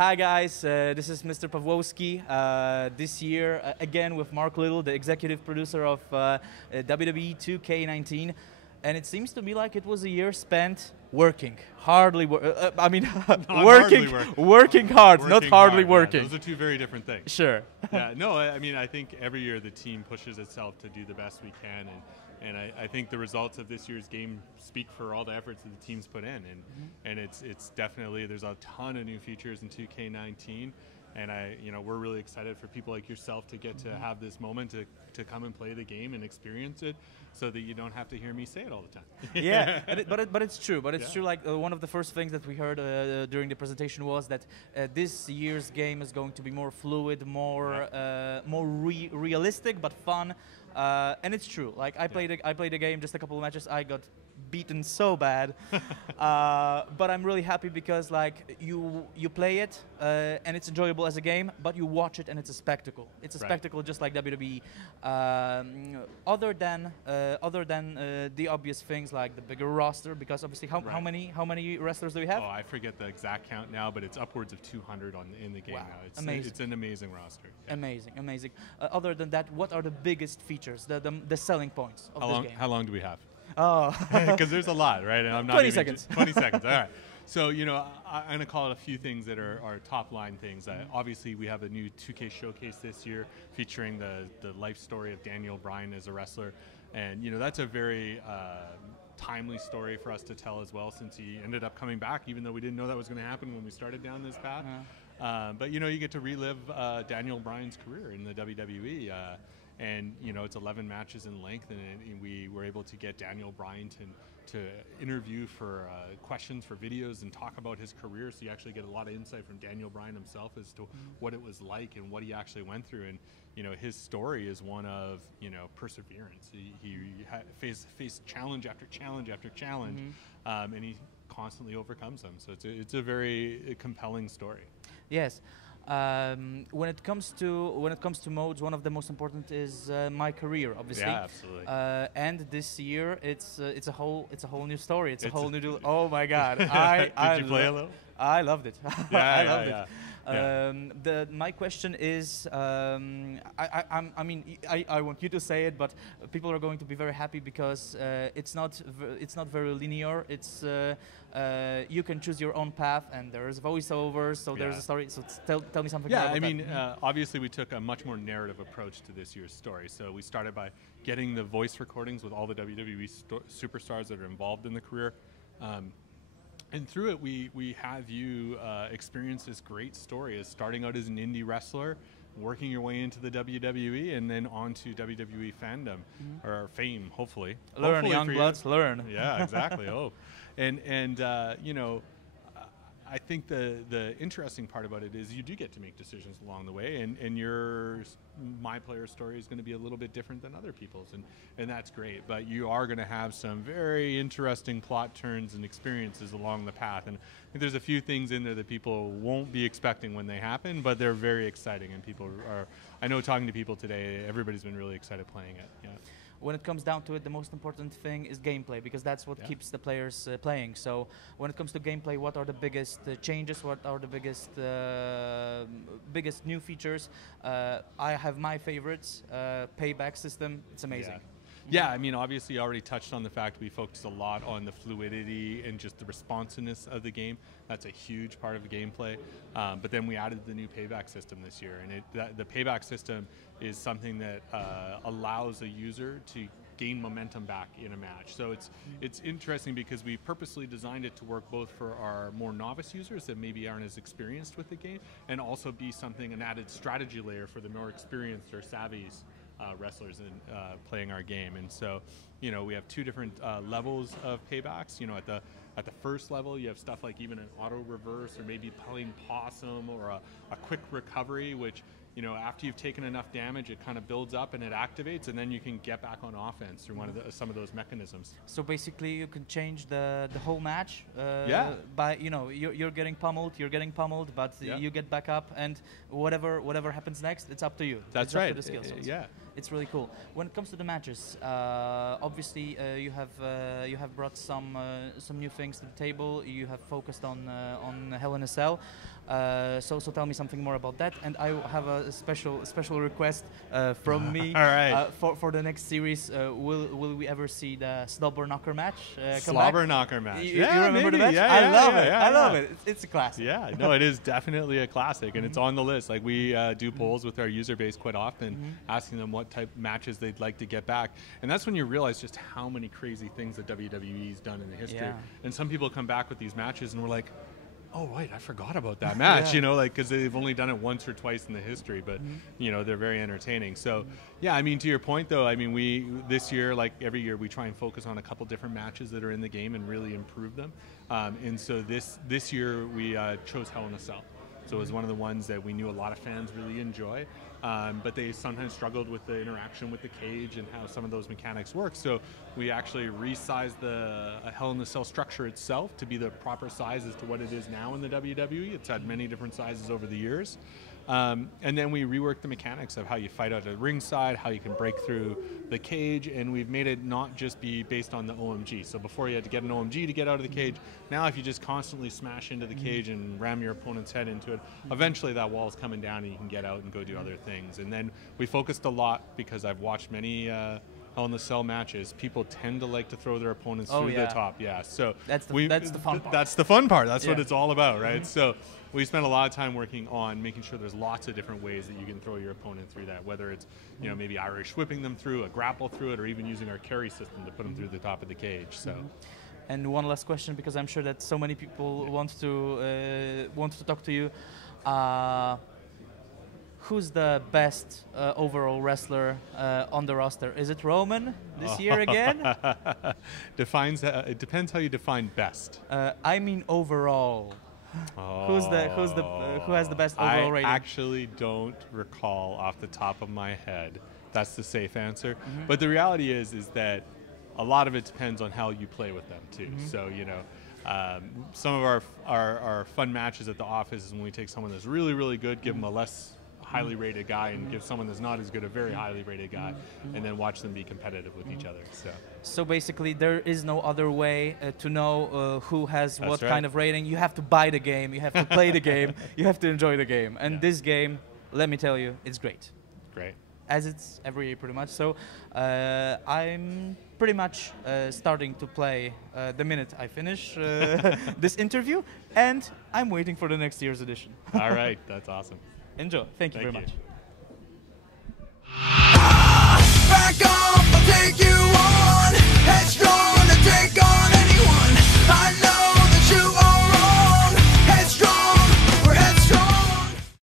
Hi guys, this is Mr. Pawłowski. This year, again with Mark Little, the executive producer of WWE 2K19. And it seems to me like it was a year spent working, working hard, not hardly working. Yeah, those are two very different things. Sure. Yeah, no, I mean, I think every year the team pushes itself to do the best we can, and I think the results of this year's game speak for all the efforts that the team's put in, and it's definitely, there's a ton of new features in 2K19. And we're really excited for people like yourself to get to have this moment to come and play the game and experience it, so that you don't have to hear me say it all the time. Yeah, but it's true. But it's true. Like one of the first things that we heard during the presentation was that this year's game is going to be more fluid, more realistic, but fun. And it's true. Like I played a game, just a couple of matches. I got beaten so bad, but I'm really happy because like you play it and it's enjoyable as a game, but you watch it and it's a spectacle. It's a spectacle, just like WWE. Other than the obvious things like the bigger roster, because obviously how many wrestlers do we have? Oh, I forget the exact count now, but it's upwards of 200 in the game now. It's amazing. It's an amazing roster. Yeah. Amazing. Other than that, what are the biggest features, the selling points of this game? How long do we have? Oh, because there's a lot, right? And I'm not 20 seconds. 20 seconds. All right. So I'm going to call it a few things that are top line things. Obviously, we have a new 2K showcase this year featuring the life story of Daniel Bryan as a wrestler, and that's a very timely story for us to tell as well, since he ended up coming back, even though we didn't know that was going to happen when we started down this path. But you get to relive Daniel Bryan's career in the WWE. And it's 11 matches in length, and we were able to get Daniel Bryan to interview for questions for videos and talk about his career. So you actually get a lot of insight from Daniel Bryan himself as to what it was like and what he actually went through. And his story is one of perseverance. He faced challenge after challenge after challenge, and he constantly overcomes them. So it's a very compelling story. Yes. When it comes to modes, one of the most important is my career, obviously. Yeah, absolutely. And this year, it's a whole new story. It's a whole new deal. Oh my God! Did you play a little? I loved it. Yeah, I loved it. My question is, I want you to say it, but people are going to be very happy because it's not very linear. It's you can choose your own path, and there's voiceovers, so there's a story. So tell me something. Yeah, about that. Obviously we took a much more narrative approach to this year's story. So we started by getting the voice recordings with all the WWE superstars that are involved in the career. And through it, we have you experience this great story as starting out as an indie wrestler, working your way into the WWE, and then on to WWE fandom, or fame, hopefully. Learn, young bloods, learn. Yeah, exactly. I think the interesting part about it is you do get to make decisions along the way, and my player's story is going to be a little bit different than other people's, and that's great. But you are going to have some very interesting plot turns and experiences along the path, and I think there's a few things in there that people won't be expecting when they happen, but they're very exciting, and people are. I know talking to people today, everybody's been really excited playing it. Yeah. When it comes down to it, the most important thing is gameplay, because that's what keeps the players playing. So when it comes to gameplay, what are the biggest changes? What are the biggest new features? I have my favorites. Payback system, it's amazing. Yeah, I mean, obviously you already touched on the fact we focused a lot on the fluidity and just the responsiveness of the game. That's a huge part of the gameplay. But then we added the new payback system this year, and the payback system is something that allows a user to gain momentum back in a match. So it's interesting because we purposely designed it to work both for our more novice users that maybe aren't as experienced with the game, and also be an added strategy layer for the more experienced or savvy wrestlers in playing our game. And so we have two different levels of paybacks. At the first level, you have stuff like even an auto reverse, or maybe playing possum, or a quick recovery, which after you've taken enough damage, it kind of builds up and it activates, and then you can get back on offense through some of those mechanisms. So basically, you can change the whole match. By you're getting pummeled, but you get back up, and whatever happens next, it's up to you. That's it's right. Up to the skills. Yeah. It's really cool. When it comes to the matches, obviously you have brought some new things to the table. You have focused on Hell in a Cell. So tell me something more about that. And I have a special request from me. All right. For the next series, will we ever see the Slobber Knocker match come Slobber back? Knocker match. You remember the match? Yeah, I love yeah, it. yeah, I love yeah. it. It's a classic. Yeah, no, it is definitely a classic, and it's on the list. Like we do polls with our user base quite often, asking them what type of matches they'd like to get back, and that's when you realize just how many crazy things that WWE's done in the history. Yeah. And some people come back with these matches, and we're like, oh right, I forgot about that match. Yeah. You know, like because they've only done it once or twice in the history, but you know they're very entertaining. So yeah, I mean to your point though, I mean we this year, like every year, we try and focus on a couple different matches that are in the game and really improve them. And so this year we chose Hell in a Cell. So it was one of the ones that we knew a lot of fans really enjoy, but they sometimes struggled with the interaction with the cage and how some of those mechanics work. So we actually resized the Hell in a Cell structure itself to be the proper size as to what it is now in the WWE. It's had many different sizes over the years. And then we reworked the mechanics of how you fight out at ringside, how you can break through the cage, and we've made it not just be based on the OMG. So before you had to get an OMG to get out of the cage, now if you just constantly smash into the cage and ram your opponent's head into it, eventually that wall's coming down and you can get out and go do other things. And then we focused a lot, because I've watched many Hell in a Cell matches, people tend to like to throw their opponents through the top. Yeah, so that's the fun part. That's the fun part. That's what Yeah. it's all about, right? So we spent a lot of time working on making sure there's lots of different ways that you can throw your opponent through that, whether it's maybe Irish whipping them through, a grapple through it, or even using our carry system to put them through the top of the cage. So. And one last question, because I'm sure that so many people want to talk to you. Who's the best overall wrestler on the roster? Is it Roman this year again? It depends how you define best. I mean overall. Who has the best overall rating? I actually don't recall off the top of my head. That's the safe answer. But the reality is that a lot of it depends on how you play with them too. So some of our fun matches at the office is when we take someone that's really, really good, give them a less highly rated guy, and give someone that's not as good a very highly rated guy, and then watch them be competitive with each other. So basically there is no other way to know who has That's what right. kind of rating. You have to buy the game, you have to play the game, you have to enjoy the game. And this game, let me tell you, it's great. Great. As it's every year pretty much. So I'm pretty much starting to play the minute I finish this interview, and I'm waiting for the next year's edition. All right, that's awesome. Enjoy. Thank you very much. Back off, I'll take you on. Headstrong to take on anyone. I know.